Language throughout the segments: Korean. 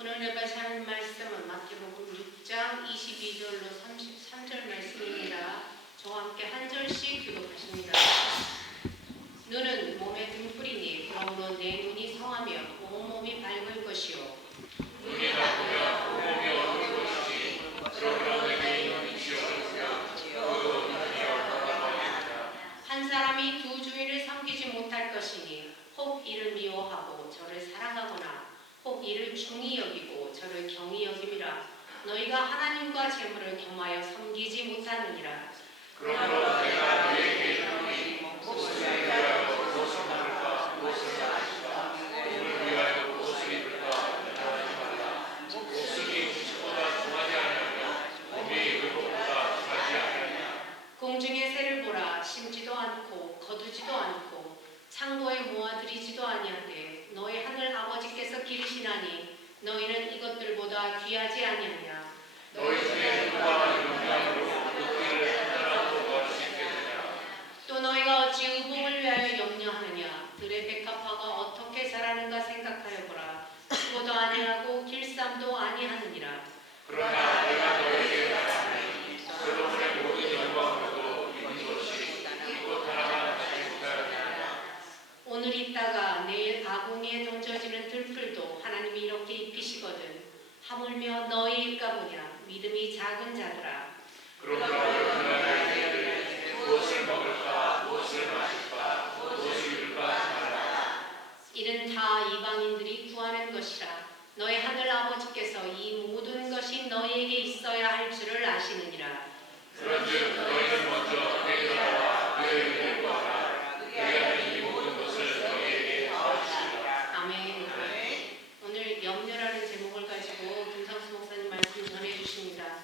오늘 내가 하는 말씀은 마태복음 6장 22절로 33절 말씀입니다. 저와 함께 한 절씩 교독하십니다. 너는 몸의 등불이니 그러므로 내 눈이 성하며 온몸이 밝을 것이요 눈이 밝으면 온몸이 어두울 것이니 그러므로 내게 눈이 지어졌으며 그 눈이 얼마나 밝으리라. 한 사람이 두 주인을 섬기지 못할 것이니 혹 이를 미워하고 저를 사랑하거나 혹 이를 중히 여기고 저를 경히 여김이라. 너희가 하나님과 재물을 겸하여 섬기지 못하느니라. 그러므로 내가 너희에게 이르노니 무엇을 위하여 무엇을 먹을까 무엇을 마실까 누구를 위하여 무엇을 입을까 염려하지 말라. 목숨이 음식보다 중하지 아니하며 몸이 의복보다 귀하지 아니하냐. 공중의 새를 보라. 심지도 않고 거두지도 않고 창고에 모아들이지도 아니하되 너희 하늘 아버지께서 기르시나니 너희는 이것들보다 귀하지 아니하냐. 너희 중에 누가 용량으로 그 길을 하나라도 구할 수 있게 되냐. 또 너희가 어찌 의복을 위하여 염려하느냐. 들의 백합화가 어떻게 자라는가 생각하여 보라. 수고도 아니하고 길쌈도 아니하느니라. 그러나 내가 너희에게 말하노니 솔로몬의 모든 영광으로도 입은 것이 이곳 하나만 하지 못하느냐. 오늘 있다가 내일 아궁이에 던져지는 들풀도 하나님이 이렇게 입히시거든. 하물며 너희일까 보냐. 믿음이 작은 자들아. 그러므로 그날에 너희들 무엇을 먹을까 무엇을 마실까 무엇을 입을까 하지 말라. 이는 다 이방인들이 구하는 것이라. 너희 하늘 아버지께서 이 모든 것이 너희에게 있어야 할 줄을 아시느니라. 그런즉 너희는 먼저 내 나라와 그의 의를 구하라. 그리하면 이 모든 것을 너희에게 더하시리라. 아멘. 오늘 염려라는 제목을 가지고 김상수 목사님 말씀 전해주십니다.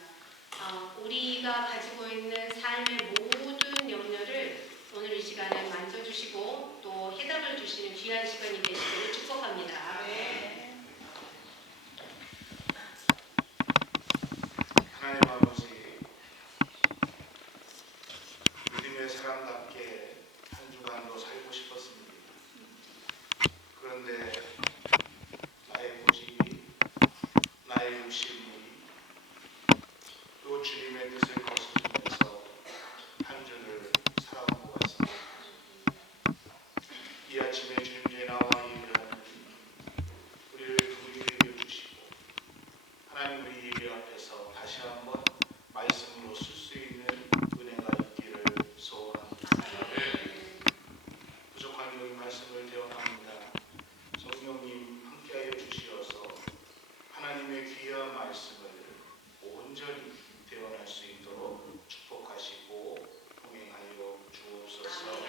우리가 가지고 있는 삶의 모든 염려를 오늘 이 시간에 만져주시고 또 해답을 주시는 귀한 시간이 되시기를 축복합니다. 하나님 아버지, 믿음의 사람답게 한 주간도 살고 싶었습니다. 그런데 나의 고집이, 나의 욕심이 또 주님의 뜻을 거스르면서 한 주를 살아온 것 같습니다. 이 아침에 주님께 나와 예배하는 우리를 긍휼히 여겨주시고 하나님 우리 예배 앞에서 다시 한번 말씀으로 쓸 수 있는 은혜가 있기를 소원합니다. 부족한 여기 말씀을 대원합니다. 성령님 함께하여 주시어서 하나님의 귀한 말씀을 온전히 대원할 수 있도록 축복하시고 동행하여 주옵소서.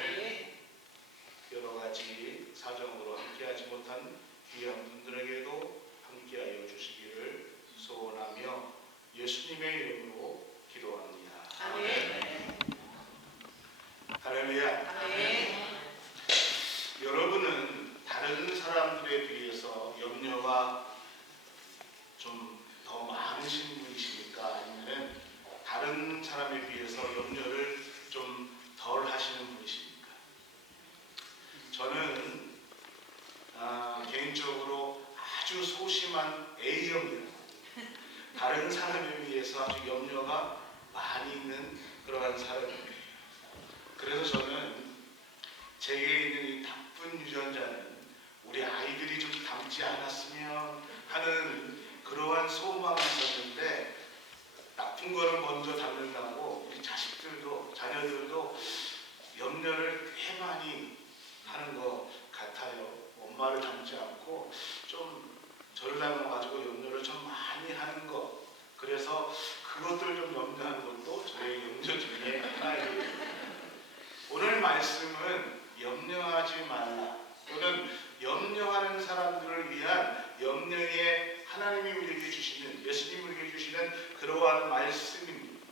여러 가지 사정으로 함께하지 못한 귀한 분들에게도 함께하여 주시기를 소원하며 예수님의 이름으로 기도합니다. 아멘. 할렐루야. 여러분은 다른 사람들에 비해서 염려가 좀 더 많으신 분이십니까? 아니면 다른 사람에 비해서 염려를 좀 덜 하시는 분이십니까? 저는 개인적으로 아주 소심한 A형입니다. 다른 사람에 비해서 아주 염려가 많이 있는 그러한 사람입니다. 그래서 저는 제게 있는 이 나쁜 유전자는 우리 아이들이 좀 닮지 않았으면 하는 그러한 소망이 있었는데 나쁜 거는 먼저 닮는다고 우리 자식들도 자녀들도 염려를 꽤 많이 하는 것 같아요. 엄마를 닮지 않고 좀 저를 닮아가지고 염려를 좀 많이 하는 것. 그래서 그것들 좀 염려하는 것도 저의 염려 중에 하나예요. 오늘 말씀은 염려하지 말라 또는 염려하는 사람들을 위한 염려의 하나님이 우리에게 주시는 예수님이 우리에게 주시는 그러한 말씀입니다.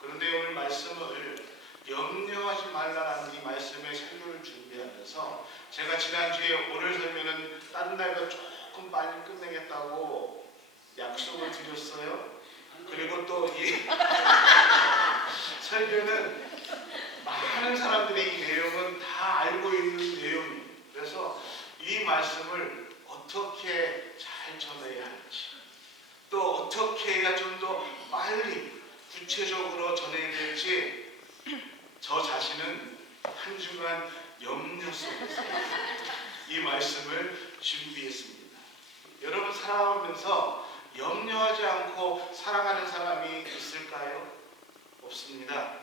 그런데 오늘 말씀을 염려하지 말라라는 이 말씀의 설교를 준비하면서 제가 지난주에 오늘 설교는 다른 날보다 조금 빨리 끝내겠다고 약속을 드렸어요. 그리고 또 이 설교는 많은 사람들이 이 내용은 다 알고 있는 내용입니다. 그래서 이 말씀을 어떻게 잘 전해야 할지, 또 어떻게 해야 좀 더 빨리 구체적으로 전해야 될지 저 자신은 한 주간 염려 속에서 이 말씀을 준비했습니다. 여러분, 살아가면서 염려하지 않고 살아가는 사람이 있을까요? 없습니다.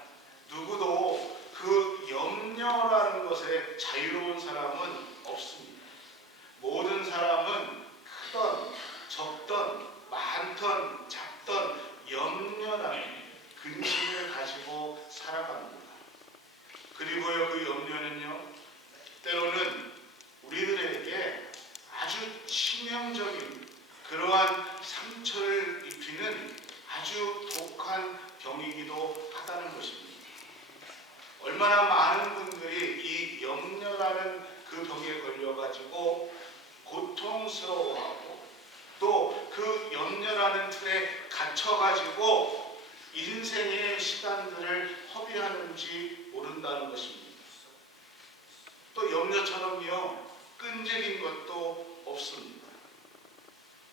누구도 그 염려라는 것에 자유로운 사람은 없습니다. 모든 사람은 크던 적던 많던 작던 염려라는 근심을 가지고 살아갑니다. 그리고요, 그 염려는요, 때로는 우리들에게 아주 치명적인 그러한 상처를 입히는 아주 독한 병이기도 하다는 것입니다. 얼마나 많은 분들이 이 염려라는 그 병에 걸려가지고 고통스러워하고 또 그 염려라는 틀에 갇혀가지고 인생의 시간들을 허비하는지 모른다는 것입니다. 또 염려처럼요, 끈질긴 것도 없습니다.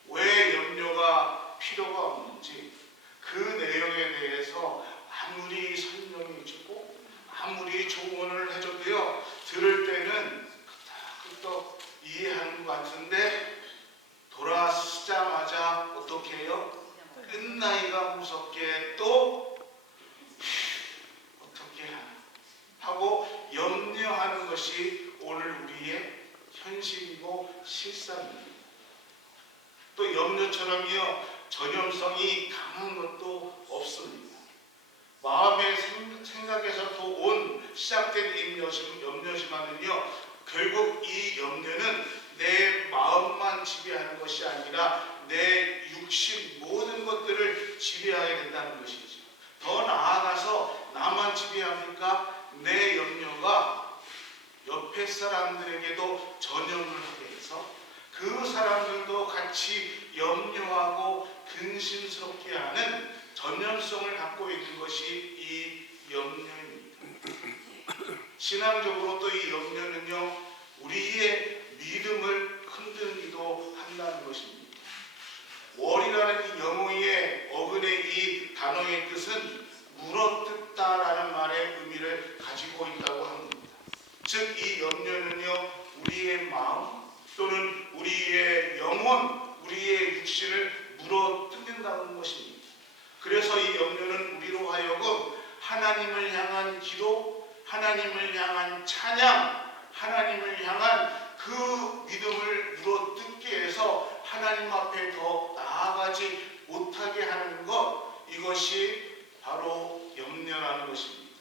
왜 염려가 필요가 없는지 그 내용에 대해서 아무리 설명해 주고 아무리 조언을 해줘도요, 들을 때는 끄떡끄떡 이해하는 것 같은데 돌아서자마자 어떻게 해요? 끝나기가 무섭게 또 어떻게 하나 하고 염려하는 것이 오늘 우리의 현실이고 실상입니다. 또 염려처럼요, 전염성이 강한 것도 없습니다. 마음의 생각에서도 온 시작된 이 염려지만은요, 결국 이 염려는 내 마음만 지배하는 것이 아니라 내 육신 모든 것들을 지배하게 된다는 것이죠. 더 나아가서 나만 지배합니까? 내 염려가 옆에 사람들에게도 전염을 하게 해서 그 사람들도 같이 염려하고 근심스럽게 하는 전염성을 갖고 있는 것이 이 염려입니다. 신앙적으로 또 이 염려는요, 우리의 믿음을 흔들기도 한다는 것입니다. 월이라는 이 영어의 어근의 이 단어의 뜻은 물어뜯다라는 말의 의미를 가지고 있다고 합니다. 즉, 이 염려는요, 우리의 마음 또는 우리의 영혼, 우리의 육신을 물어뜯는다는 것입니다. 그래서 이 염려는 우리로 하여금 하나님을 향한 기도, 하나님을 향한 찬양, 하나님을 향한 그 믿음을 물어뜯게 해서 하나님 앞에 더 나아가지 못하게 하는 것, 이것이 바로 염려라는 것입니다.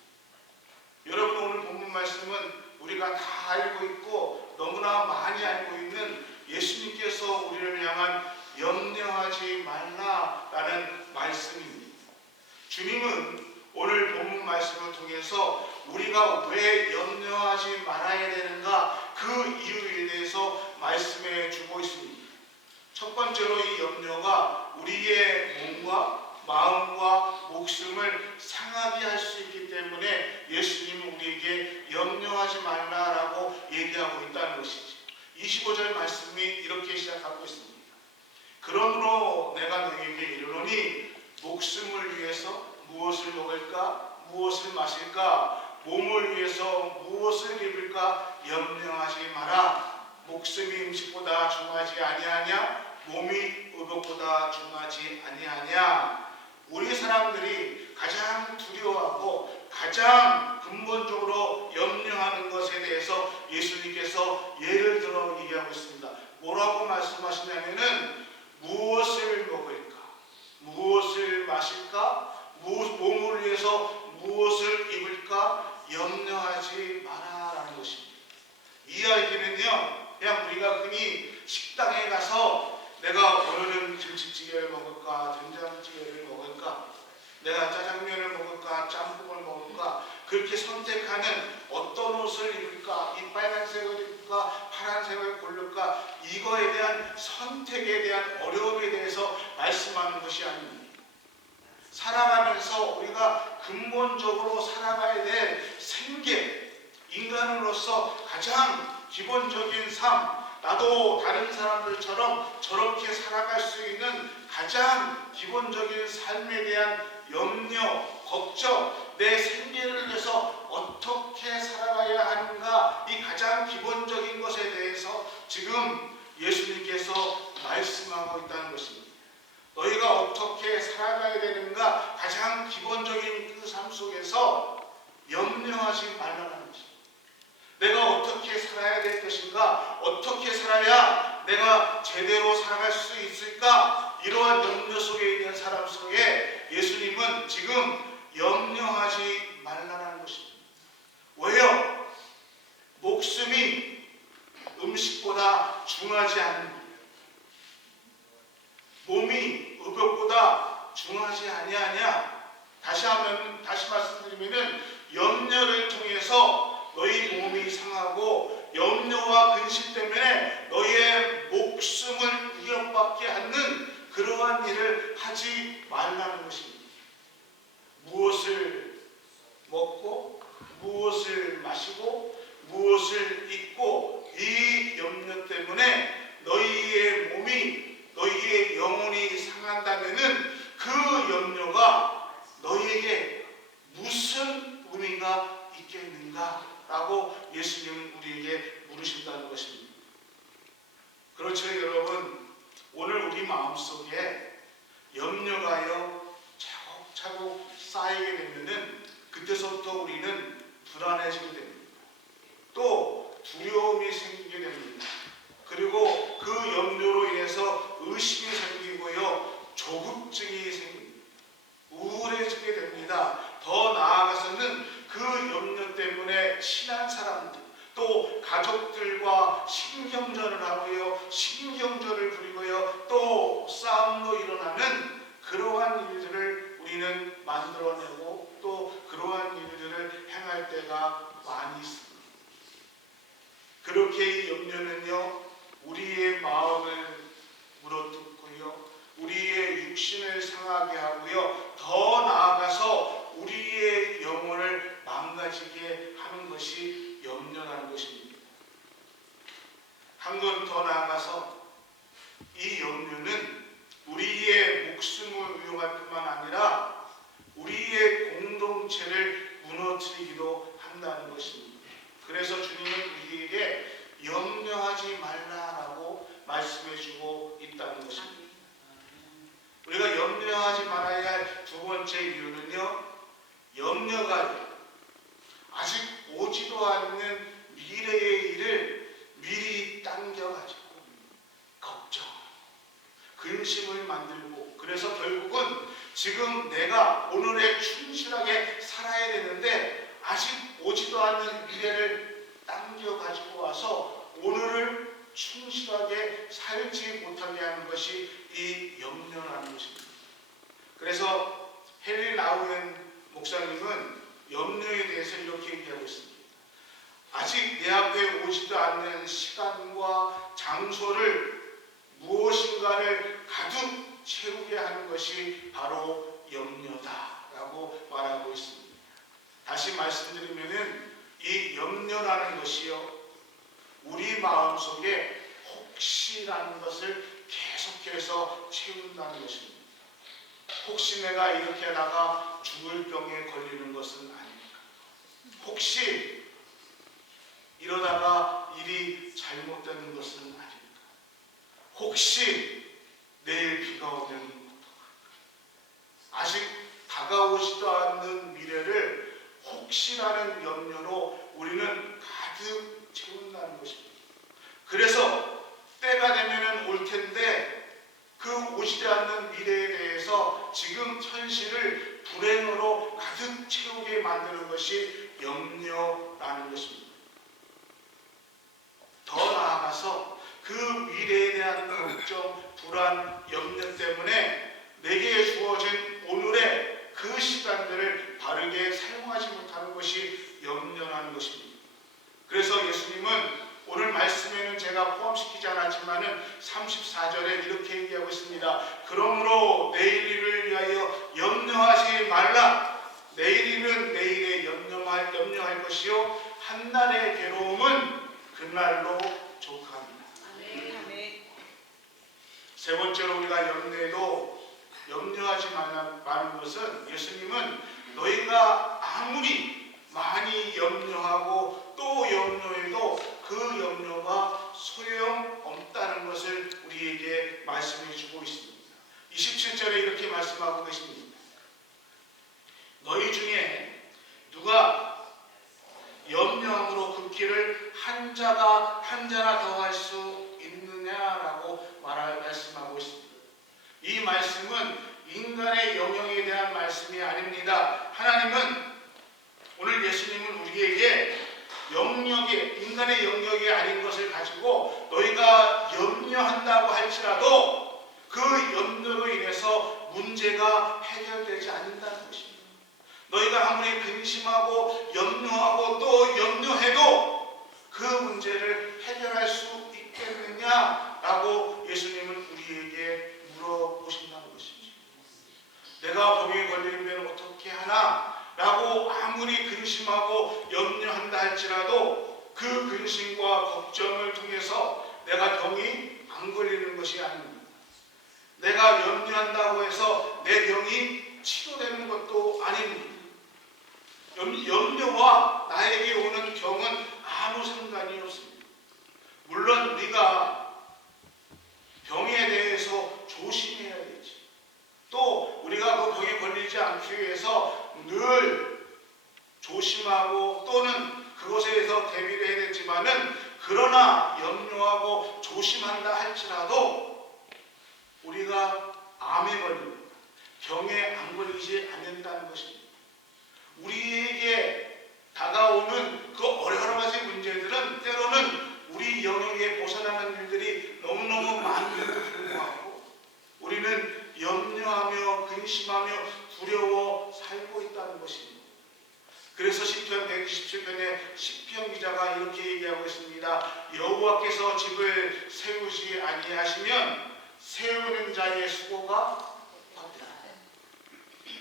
여러분, 오늘 본문 말씀은 우리가 다 알고 있고 너무나 많이 알고 있는 예수님께서 우리를 향한 염려하지 말라라는 말씀입니다. 주님은 오늘 본문 말씀을 통해서 우리가 왜 염려하지 말아야 되는가, 그 이유에 대해서 말씀해 주고 있습니다. 첫 번째로 이 염려가 우리의 몸과 마음과 목숨을 상하게 할 수 있기 때문에 예수님은 우리에게 염려하지 말라라고 얘기하고 있다는 것이죠. 25절 말씀이 이렇게 시작하고 있습니다. 그러므로 내가 너희에게 이르노니 목숨을 위해서 무엇을 먹을까, 무엇을 마실까, 몸을 위해서 무엇을 입을까 염려하지 마라. 목숨이 음식보다 중하지 아니하냐, 몸이 의복보다 중하지 아니하냐. 우리 사람들이 가장 두려워하고 가장 근본적으로 염려하는 것에 대해서 예수님께서 예를 들어 얘기하고 있습니다. 뭐라고 말씀하시냐면은 무엇을 먹을까, 무엇을 마실까, 몸을 위해서 무엇을 입을까 염려하지 마라라는 것입니다. 이 이야기는요, 그냥 우리가 흔히 식당에 가서 내가 오늘은 김치찌개를 먹을까, 된장찌개를 먹을까, 내가 짜장면을 먹을까, 짬뽕을 먹을까, 그렇게 선택하는 어떤 옷을 입을까, 이 빨간색을 입을까, 파란색을 고를까, 이거에 대한 선택에 대한 어려움에 대해서 말씀하는 것이 아닙니다. 살아가면서 우리가 근본적으로 살아가야 될 생계, 인간으로서 가장 기본적인 삶, 나도 다른 사람들처럼 저렇게 살아갈 수 있는 가장 기본적인 삶에 대한 염려, 걱정, 내 생계를 위해서 어떻게 살아가야 하는가, 이 가장 기본적인 것에 대해서 지금 예수님께서 말씀하고 있다는 것입니다. 너희가 어떻게 살아가야 되는가, 가장 기본적인 그 삶 속에서 염려하지 말라는 것입니다. 내가 어떻게 살아야 될 것인가, 어떻게 살아야 내가 제대로 살아갈 수 있을까, 이러한 염려 속에 있는 사람 속에 예수님은 지금 염려하지 말라는 것입니다. 왜요? 목숨이 음식보다 중하지 않은 것, 몸이 의복보다 중하지 아니하냐. 다시 말씀드리면은 염려를 통해서 너희 몸이 상하고 염려와 근심 때문에 너희의 목숨을 위협받게 하는 그러한 일을 하지 말라는 것입니다. 무엇을 먹고 무엇을 마시고 무엇을 입고, 이 염려 때문에 너희의 몸이, 너희의 영혼이 상한다면은 그 염려가 너희에게 무슨 의미가 있겠는가 라고 예수님은 우리에게 물으신다는 것입니다. 그렇죠, 여러분. 오늘 우리 마음속에 염려가요 차곡차곡 쌓이게 되면은 그때서부터 우리는 불안해지게 됩니다. 또 두려움이 생기게 됩니다. 그리고 그 염려로 인해서 의심이 생기고요, 조급증이 생깁니다. 우울해지게 됩니다. 더 나아가서는 그 염려 때문에 친한 사람들, 또 가족들과 신경전을 하고요, 신경전을 부리고요, 또 싸움도 일어나는 그러한 일들을 우리는 만들어내고 또 그러한 일들을 행할 때가 많이 있습니다. 그렇게 이 염려는요, 우리의 마음을 물어뜯고요, 우리의 육신을 상하게 하고요, 더 나아가서 우리의 영혼을 망가지게 하는 것이 염려라는 것입니다. 한 걸음 더 나아가서 이 염려는 우리의 목숨을 위협할 뿐만 아니라 우리의 공동체를 무너뜨리기도 한다는 것입니다. 그래서 주님은 우리에게 염려하지 말라라고 말씀해주고 있다는 것입니다. 우리가 염려하지 말아야 할 두 번째 이유는요, 염려가 아직 오지도 않는 미래의 일을 미리 당겨가지고 걱정, 근심을 만들고, 그래서 결국은 지금 내가 오늘에 충실하게 살아야 되는데 아직 오지도 않는 미래를 당겨가지고 와서 오늘을 충실하게 살지 못하게 하는 것이 이 염려라는 것입니다. 그래서 헨리 나우엔 목사님은 염려에 대해서 이렇게 얘기하고 있습니다. 아직 내 앞에 오지도 않는 시간과 장소를 무엇인가를 가득 채우게 하는 것이 바로 염려다라고 말하고 있습니다. 다시 말씀드리면은 이 염려라는 것이요, 우리 마음속에 혹시라는 것을 계속해서 채운다는 것입니다. 혹시 내가 이렇게 하다가 죽을 병에 걸리는 것은 아닙니까? 혹시 이러다가 일이 잘못되는 것은 아닙니까? 혹시 내일 비가 오면 어떡할까? 아직 다가오지도 않는 미래를 혹시라는 염려로 우리는 가득 채운다는 것입니다. 그래서 때가 되면 올 텐데 그 오지 않는 미래에 대해서 지금 현실을 불행으로 가득 채우게 만드는 것이 염려라는 것입니다. 더 나아가서 그 미래에 대한 걱정, 불안, 염려 때문에 내게 주어진 오늘의 그 시간들을 바르게 사용하지 못하는 것이 염려라는 것입니다. 그래서 예수님은 오늘 말씀에는 제가 포함시키지 않았지만은 34절에 이렇게 얘기하고 있습니다. 그러므로 내일 일을 위하여 염려하지 말라. 내일이면 내일에 염려할 것이요, 한날의 괴로움은 그날로 족합니다. 세 번째로 우리가 염려하지 말라는 것은, 예수님은 너희가 아무리 많이 염려하고 또 염려해도 그 염려가 소용없다는 것을 우리에게 말씀해 주고 있습니다. 27절에 이렇게 말씀하고 계십니다. 너희 중에 누가 염려함으로 그 길을 한 자나 더할 수 있느냐라고 말씀하고 있습니다. 이 말씀은 인간의 영역에 대한 말씀이 아닙니다. 하나님은, 오늘 예수님은 우리에게 인간의 영역이 아닌 것을 가지고 너희가 염려한다고 할지라도 그 염려로 인해서 문제가 해결되지 않는다는 것입니다. 너희가 아무리 근심하고 염려하고 또 염려해도 그 문제를 해결할 수 있겠느냐라고 예수님은 우리에게 물어보신다는 것이죠. 내가 병에 걸리면 어떻게 하나? 라고 아무리 근심하고 염려한다 할지라도 그 근심과 걱정을 통해서 내가 병이 안 걸리는 것이 아닙니다. 내가 염려한다고 해서 내 병이 치료되는 것도 아닙니다. 염려와 나에게 오는 병은 아무 상관이 없습니다. 물론 우리가 병에 대해서 조심해야 되지. 또 우리가 그 병에 걸리지 않기 위해서 늘 조심하고 또는 그것에 대해서 대비를 해야 되지만은, 그러나 염려하고 조심한다 할지라도 우리가 암에 걸리고 병에 안 걸리지 않는다는 것입니다. 우리에게 다가오는 그 여러 가지 문제들은 때로는 우리 영역에 벗어나는 일들이 너무너무 많은데도 불구하고 우리는 염려하며 근심하며 두려워 살고 있다는 것입니다. 그래서 시편 127편에 시편 기자가 이렇게 얘기하고 있습니다. 여호와께서 집을 세우지 아니하시면 세우는 자의 수고가 헛되다.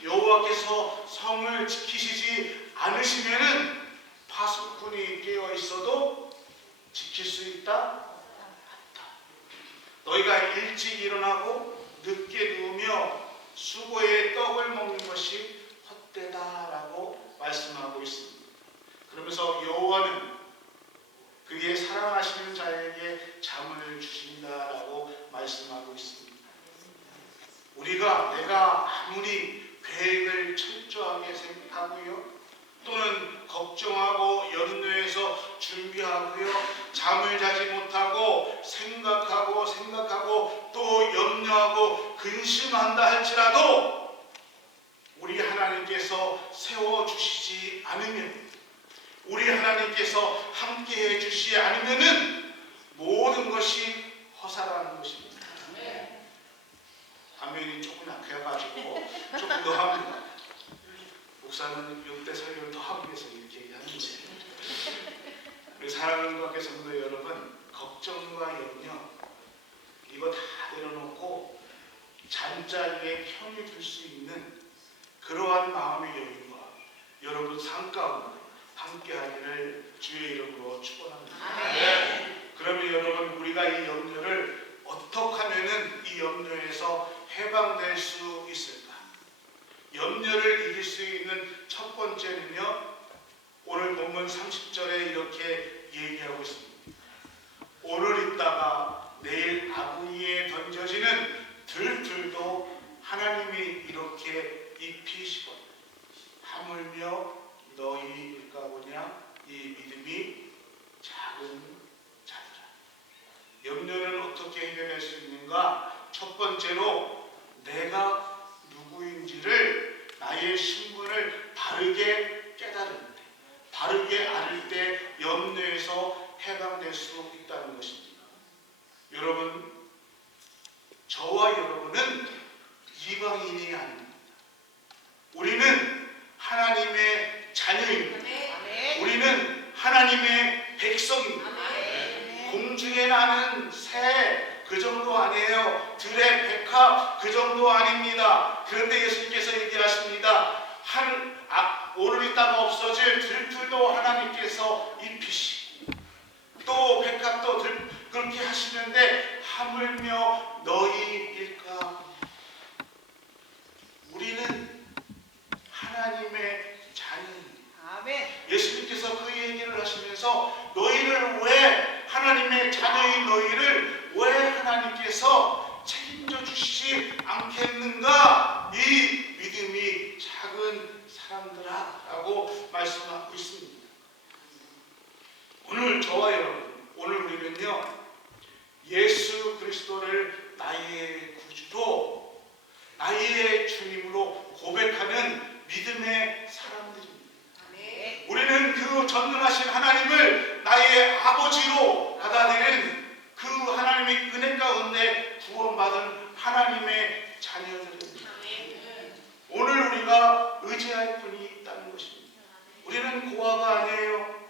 여호와께서 성을 지키시지 않으시면은 파수꾼이 깨어 있어도 지킬 수 있다? 없다. 너희가 일찍 일어나고 늦게 누우며 수고의 떡을 먹는 것이 헛되다라고 말씀하고 있습니다. 그러면서 여호와는 그의 사랑하시는 자에게 잠을 주신다라고 말씀하고 있습니다. 내가 아무리 계획을 철저하게 생각하고요, 또는 걱정하고 염려해서 준비하고요, 잠을 자지 못하고 생각하고 또 염려하고 근심한다 할지라도 우리 하나님께서 세워주시지 않으면, 우리 하나님께서 함께해 주시지 않으면은 모든 것이 허사라는 것입니다. 아멘이 조금 약해가지고 조금 더 합니다. 목사는 역대 설교를 더 하기 위해서 이렇게 얘기하는데, 우리 사랑하는 교회 성도 여러분, 걱정과 염려 이거 다 내려놓고 잠자리에 편히 들 수 있는 그러한 마음의 여유와 여러분 삶 가운데 함께하기를 주의 이름으로 축원합니다. 그러면 여러분, 우리가 이 염려를 어떻게 하면은 이 염려에서 해방될 수 있을까? 염려를 이길 수 있는 첫 번째는요, 오늘 본문 30절에 이렇게 얘기하고 있습니다. 오늘 있다가 내일 아궁이에 던져지는 들들도 하나님이 이렇게 입히시고, 하물며 너희일까 보냐, 이 믿음이 작은 자들아. 염려는 어떻게 해결할 수 있는가? 첫 번째로 내가 누구인지를, 나의 신분을 바르게 깨달을 때, 바르게 알을 때 염려에서 해방될 수 있다는 것입니다. 여러분, 저와 여러분은 이방인이 아닙니다. 우리는 하나님의 자녀입니다. 우리는 하나님의 백성입니다. 공중에 나는 새 그 정도 아니에요. 들의 백합 그 정도 아닙니다. 그런데 예수님께서 얘기하십니다. 오늘 있다가 없어질 들풀도 하나님께서 입히시고 또 백합도 그렇게 하시는데 하물며 너희일까? 우리는 하나님의 자녀입니다. 아멘. 예수님께서 그 얘기를 하시면서 너희를 왜, 하나님의 자녀인 너희를 왜 하나님께서 책임져 주시지 않겠는가? 이 믿음이 작은 사람들아 라고 말씀하고 있습니다. 오늘 저와 여러분, 오늘 우리는요, 예수 그리스도를 나의 구주로, 나의 주님으로 고백하는 믿음의 사람들입니다. 아멘. 우리는 그 전능하신 하나님을 나의 아버지로 받아들이는 그 하나님의 은혜 가운데 구원받은 하나님의 자녀들입니다. 오늘 우리가 의지할 분이 있다는 것입니다. 우리는 고아가 아니에요.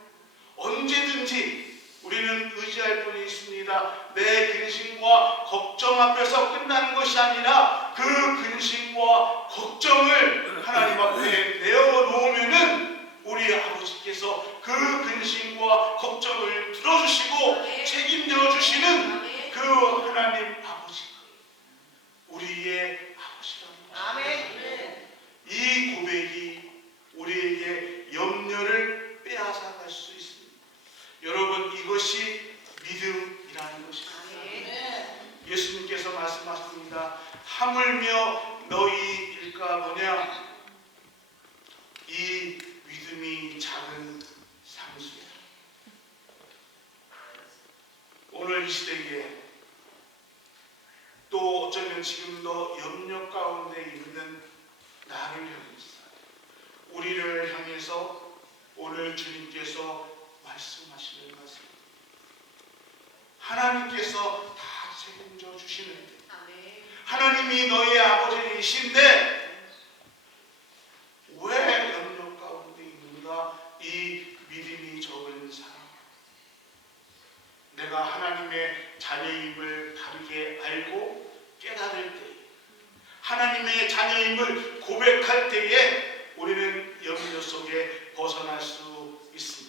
언제든지 우리는 의지할 분이 있습니다. 내 근심과 걱정 앞에서 끝나는 것이 아니라 그 근심과 걱정을 하나님 앞에 내어놓으면은 우리 아버지께서 그 근심과 걱정을 들어주시고 책임져 주시는 그 하나님 아버지가 우리의 아버지랍니다. 아멘. 이 고백이 우리에게 염려를 빼앗아갈 수 있습니다. 여러분, 이것이 믿음이라는 것입니다. 예수님께서 말씀하십니다. 하물며 너희일까 보냐? 이 믿음이 작은 상수야. 오늘 이 시대에 또 어쩌면 지금도 염려 가운데 있는 나를 향해서, 우리를 향해서 오늘 주님께서 말씀하시는 것은 하나님께서 다 책임져 주시는데, 하나님이 너의 아버지이신데 왜 염려 가운데 있는가? 이 믿음이 적은 사람, 내가 하나님의 자녀임을 바르게 알고 깨달을 때, 하나님의 자녀임을 고백할 때에 우리는 염려 속에 벗어날 수 있습니다.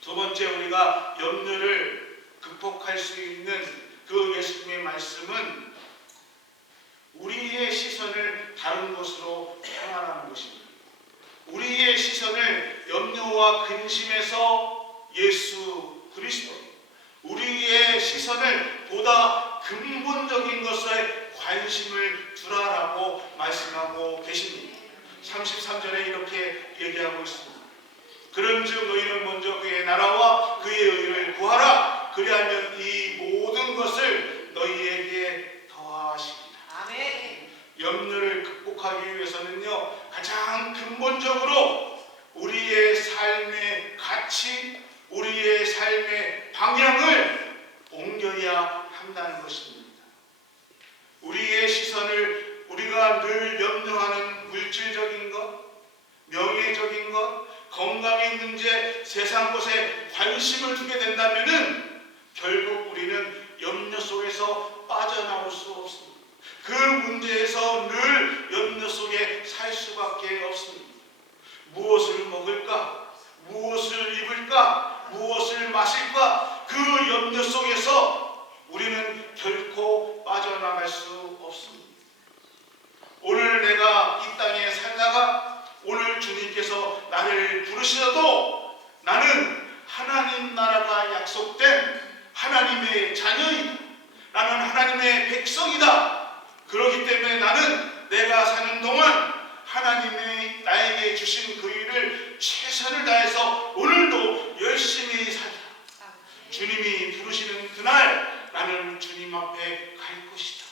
두 번째, 우리가 염려를 극복할 수 있는 그 예수님의 말씀은 우리의 시선을 다른 곳으로 향하라는 것입니다. 우리의 시선을 염려와 근심에서 예수 그리스도, 우리의 시선을 보다 근본적인 것에 관심을 두라라고 말씀하고 계십니다. 33절에 이렇게 얘기하고 있습니다. 그런즉 너희는 먼저 그의 나라와 그의 의를 구하라. 그리하면 이 모든 것을 너희에게 더하시리라. 아멘. 염려를 극복하기 위해서는요, 가장 근본적으로 우리의 삶의 가치, 우리의 삶의 방향을 옮겨야 한다는 것입니다. 우리의 시선을 우리가 늘 염려하는 물질적인 것, 명예적인 것, 건강의 문제, 세상 것에 관심을 두게 된다면은 결국 우리는 염려 속에서 빠져나올 수 없습니다. 그 문제에서 늘 염려 속에 살 수밖에 없습니다. 무엇을 먹을까? 무엇을 입을까? 무엇을 마실까? 그 염려 속에서 우리는 결코 빠져나갈 수 없습니다. 오늘 내가 이 땅에 살다가 오늘 주님께서 나를 부르시어도 나는 하나님 나라가 약속된 하나님의 자녀이다. 나는 하나님의 백성이다. 그렇기 때문에 나는 내가 사는 동안 하나님이 나에게 주신 그 일을 최선을 다해서 오늘도 열심히 살자. 주님이 부르시는 그날 나는 주님 앞에 갈 것이다.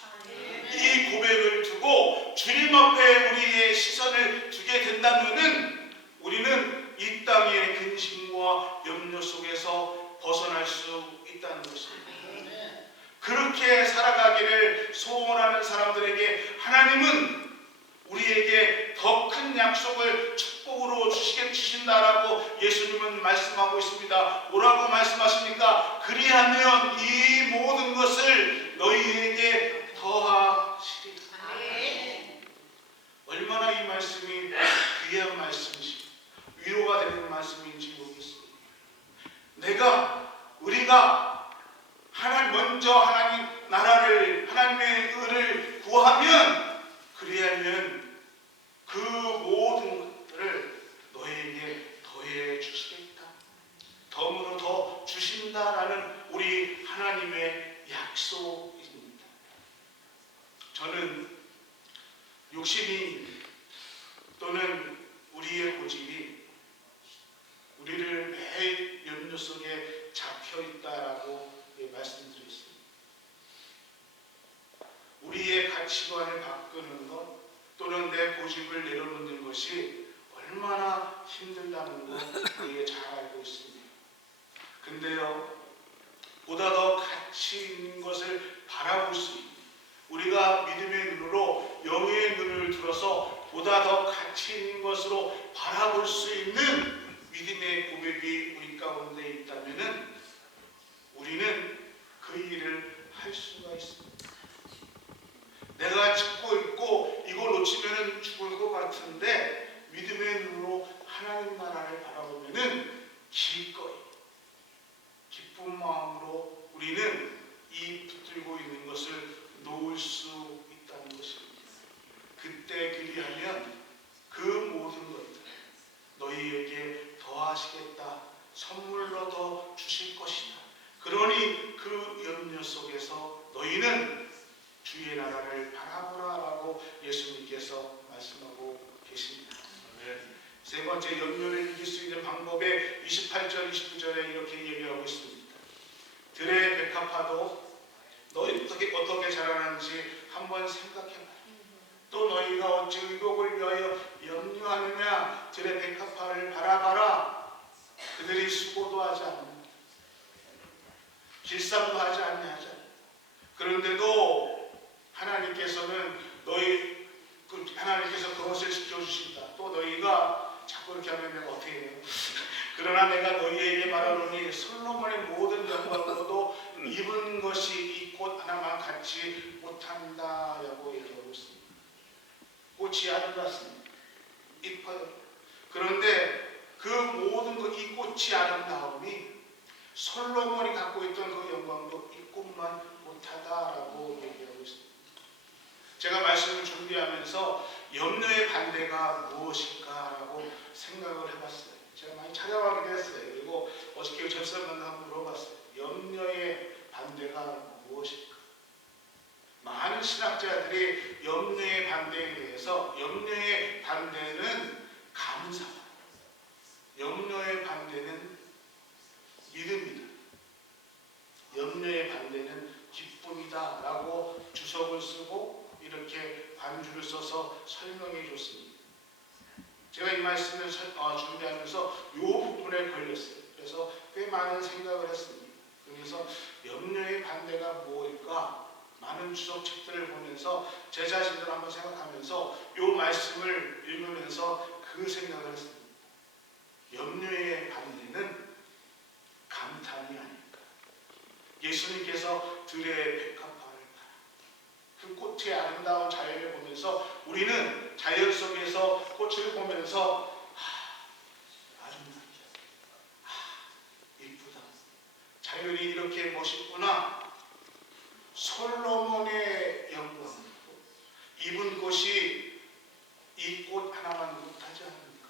이 고백을 두고 주님 앞에 우리의 시선을 두게 된다면은 우리는 이 땅의 근심과 염려 속에서 벗어날 수 있다는 것입니다. 그렇게 살아가기를 소원하는 사람들에게 하나님은 우리에게 더 큰 약속을 축복으로 주신다라고 예수님은 말씀하고 있습니다. 뭐라고 말씀하십니까? 그리하면 이 모든 것을 너희에게 더하시리라. 얼마나 이 말씀이 귀한 말씀인지, 위로가 되는 말씀인지 모르겠습니다. 우리가 먼저 하나님 나라를, 하나님의 의를 구하면, 그리하면 그 모든 것들을 너에게 더해 주시겠다, 덤으로 더 주신다라는 우리 하나님의 약속입니다. 저는 욕심이 또는 우리의 고집이 우리를 매일 염려 속에 잡혀 있다라고 말씀드렸습니다. 우리의 가치관을 바꾸는 것 또는 내 고집을 내려놓는 것이 얼마나 힘들다는 것 우리가 잘 알고 있습니다. 근데요, 보다 더 가치 있는 것을 바라볼 수 있는, 우리가 믿음의 눈으로 영의 눈을 들어서 보다 더 가치 있는 것으로 바라볼 수 있는 믿음의 고백이 우리 가운데 있다면 우리는 그 일을 할 수가 있습니다. 내가 죽고 있고 이걸 놓치면 죽을 것 같은데 믿음의 눈으로 하나님 나라를 바라보면 기꺼이 기쁜 마음으로 우리는 이 붙들고 있는 것을 놓을 수 있다는 것입니다. 그때 그리하면 그 모든 것들 너희에게 더하시겠다, 선물로 더 주실 것이다. 그러니 그 염려 속에서 너희는 주의 나라를 바라보라라고 예수님께서 말씀하고 계십니다. 세 번째, 염려를 이길 수 있는 방법에 28절, 29절에 이렇게 얘기하고 있습니다. 들의 백합화도 너희 어떻게 자라는지 한번 생각해봐. 또 너희가 어찌 의복을 위하여 염려하느냐. 들의 백합화를 바라봐라. 그들이 수고도 하지 않는다, 길쌈도 하지 아니하지. 그런데도 하나님께서는 하나님께서 그것을 지켜주신다. 또 너희가 자꾸 이렇게 하면 내가 어떻게 해요? 그러나 내가 너희에게 말하노니 솔로몬의 모든 영광으로도 입은 것이 이 꽃 하나만 갖지 못한다라고 얘기하고 있습니다. 꽃이 아름답습니다. 이뻐요. 그런데 그 모든 이 꽃이 아름다움이 솔로몬이 갖고 있던 그 영광도 이 꽃만 못하다라고 얘기하고 있습니다. 제가 말씀을 준비하면서 염려의 반대가 무엇일까라고 생각을 해봤어요. 제가 많이 찾아가기도 했어요. 그리고 어저께 접선만도 한번 물어봤어요. 염려의 반대가 무엇일까? 많은 신학자들이 염려의 반대에 대해서, 염려의 반대는 감사, 염려의 반대는 믿음이다, 염려의 반대는 기쁨이다 라고 주석을 쓰고 이렇게 반주를 써서 설명해 줬습니다. 제가 이 말씀을 준비하면서 이 부분에 걸렸어요. 그래서 꽤 많은 생각을 했습니다. 그래서 염려의 반대가 무엇일까? 많은 주석책들을 보면서 제 자신을 한번 생각하면서 이 말씀을 읽으면서 그 생각을 했습니다. 염려의 반대는 감탄이 아닐까. 예수님께서 들의 백합화를 봐라, 그 꽃의 아름다운 자연을 보면서 우리는 자연 속에서 꽃을 보면서 아름답다, 이쁘다, 자연이 이렇게 멋있구나. 솔로몬의 영광, 입은 꽃이 이 꽃 하나만 못하지 않습니까?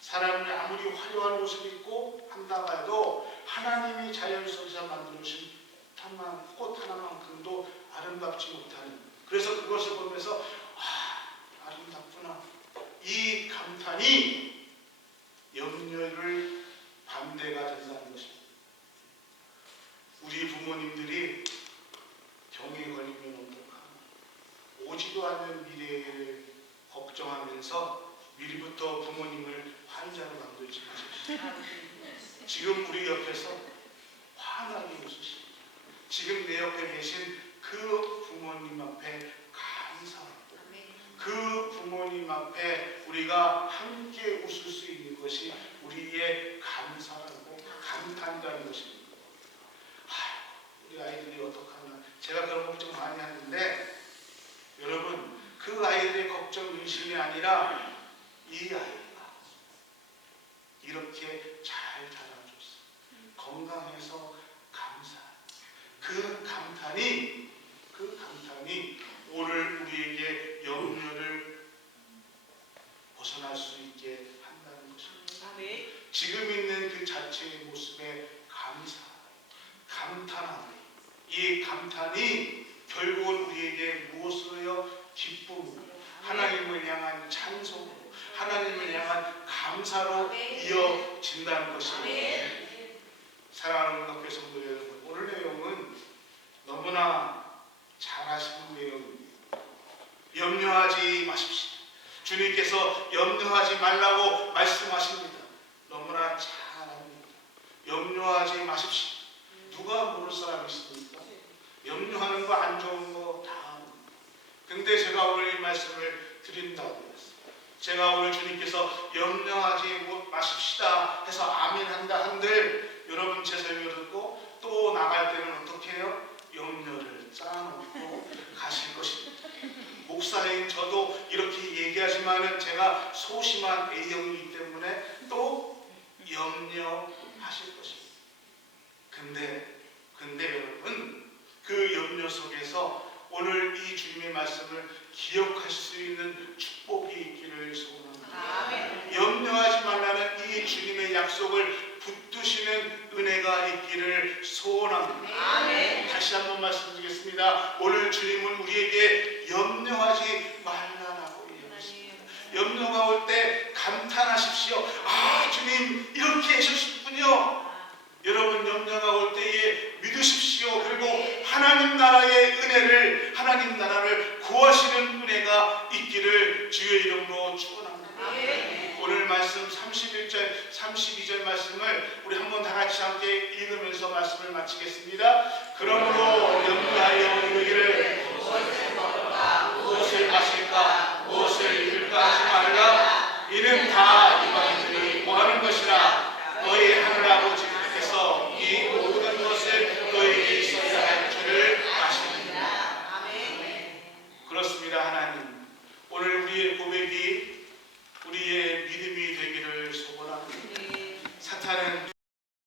사람이 아무리 화려한 옷을 입고 한다고 해도 하나님이 자연 속에서 만들어주신 꽃 하나만큼도 아름답지 못하는, 그래서 그것을 보면서 아름답구나, 이 감탄이 염려를 반대가 된다는 것입니다. 우리 부모님들이 병에 걸리면 어떡하나, 오지도 않는 미래를 걱정하면서 미리부터 부모님을 환자로 만들지 마십시오. 지금 우리 옆에서 환하게 웃으시고 지금 내 옆에 계신 그 부모님 앞에 감사하고 그 부모님 앞에 우리가 함께 웃을 수 있는 것이 우리의 감사하고 감탄이라는 것입니다. 우리 아이들이 어떡하나, 제가 그런 걱정 많이 하는데 여러분, 그 아이들의 걱정 의심이 아니라 이 아이가 이렇게 잘 자라줘서 건강해서 감사, 감탄이 오늘 우리에게 염려를 벗어날 수 있게 한다는 것입니다. 아멘. 지금 있는 그 자체의 모습에 감탄하고 이 감탄이 결국은 우리에게 무엇으로요? 기쁨, 하나님을 향한 찬송으로, 하나님을 향한 감사로 이어진다는 것입니다. 사랑하는 음악회 성도 여러분, 오늘 내용은 너무나 잘 아시는 내용입니다. 염려하지 마십시오. 주님께서 염려하지 말라고 말씀하십니다. 너무나 잘 압니다. 염려하지 마십시오. 누가 모를 사람이 있습니까? 염려하는 거 안 좋은 거 다 압니다. 근데 제가 오늘 이 말씀을 드린다고 했어요. 제가 오늘 주님께서 염려하지 마십시다 해서 아멘 한다 한들 여러분 제 설교 듣고 또 나갈 때는 어떻게 해요? 염려를 쌓아놓고 가실 것입니다. 목사인 저도 이렇게 얘기하지만은 제가 소심한 A형이기 때문에 또 염려하실 것입니다. 근데 여러분 그 염려 속에서 오늘 이 주님의 말씀을 기억할 수 있는 축복이 있기를 소원합니다. 염려하지 말라는 이 주님의 약속을 붙드시는 은혜가 있기를 소원합니다. 다시 한번 말씀드리겠습니다. 오늘 주님은 우리에게 염려하지 말라라고 얘기했습니다. 염려가 올 때 감탄하십시오. 아, 주님 이렇게 해주셨군요. 여러분 염려가 올 때에 믿으십시오. 그리고 하나님 나라의 은혜를, 하나님 나라를 구하시는 은혜가 있기를 주의 이름으로 축원합니다. 오늘 말씀 31절, 32절 말씀을 우리 한번 다 같이 함께 읽으면서 말씀을 마치겠습니다. 그러므로 염려하여 이르기를 무엇을 마실까, 무엇을 입을까 하지 말라. 이는 다 이방인들이 구하는 것이라. 너희 하늘 아버지께서 이 모든 것을 너희에게 있어야 할 줄을 아십니다. 그렇습니다. 하나님, 오늘 우리의 고백이 우리의 믿음이 되기를 소원합니다. 사탄은